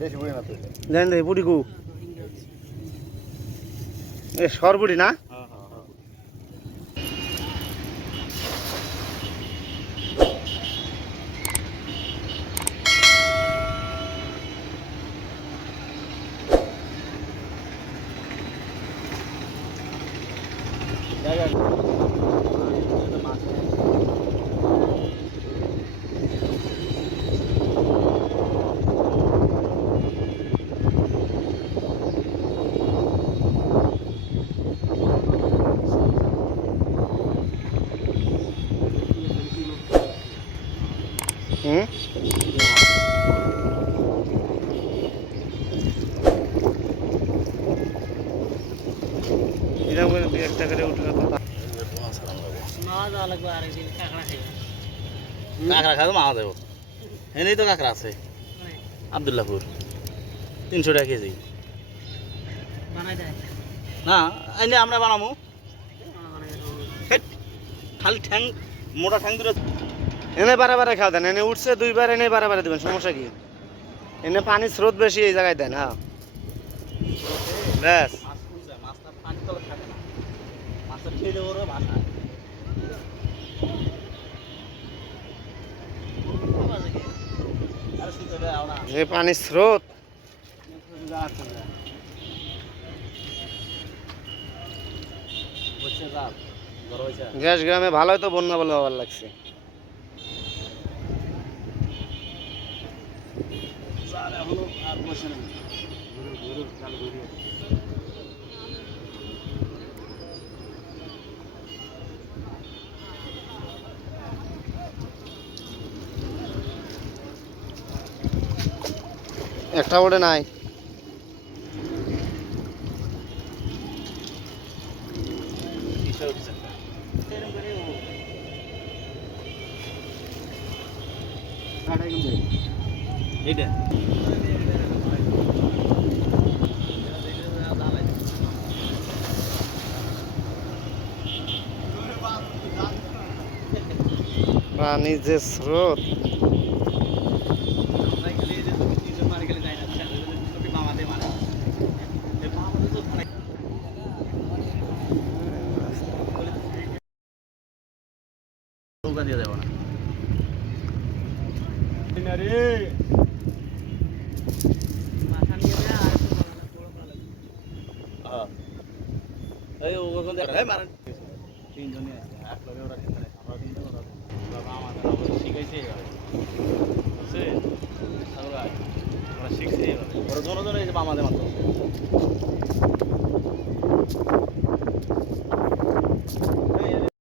দেশি বুড়ি না তো জানেন রে বুড়ি গু এ সরবুড়ি না হুম এরকম করে দুই একটা করে উঠে কাঁকড়া খাবো মামা দেবো এনেই তো কাঁকড়া আছে আবদুল্লাপুর 300 টাকা কেজি না এনে আমরা বানাবো খালি ঠ্যাং মোটা ঠ্যাং দুটো এনে বারে বারে খাওয়া দেন এনে উঠছে দুইবার এনে বারে বারে দেবেন সমস্যা কি এনে পানির স্রোত বেশি এই জায়গায় দেন হ্যাঁ ব্যাস মাছটা পানি তলে থাকে না মাছটা খেলে ওরও ভাষা আরে শুনতে দাও না যে পানির স্রোত বসে যাও বড় হয়েছে গ্যাস গ্রামে ভালোই তো বন্যা বলে হবার লাগছে চাল এখনো আর বসে নেই একটা ওড়ে নাই এইটা পানির যে স্রোত দিয়ে দেবো না এই ওখান থেকে মারেন তিনজনই আছে এক লগে ওরা খেতে আমরা তিনজন ওরা বাবা আমাদের আবার শিখাইছে এইভাবে বুঝছে আমরা শিখছি এইভাবে ওরা জনে জনে এই যে আমাদের মাত্র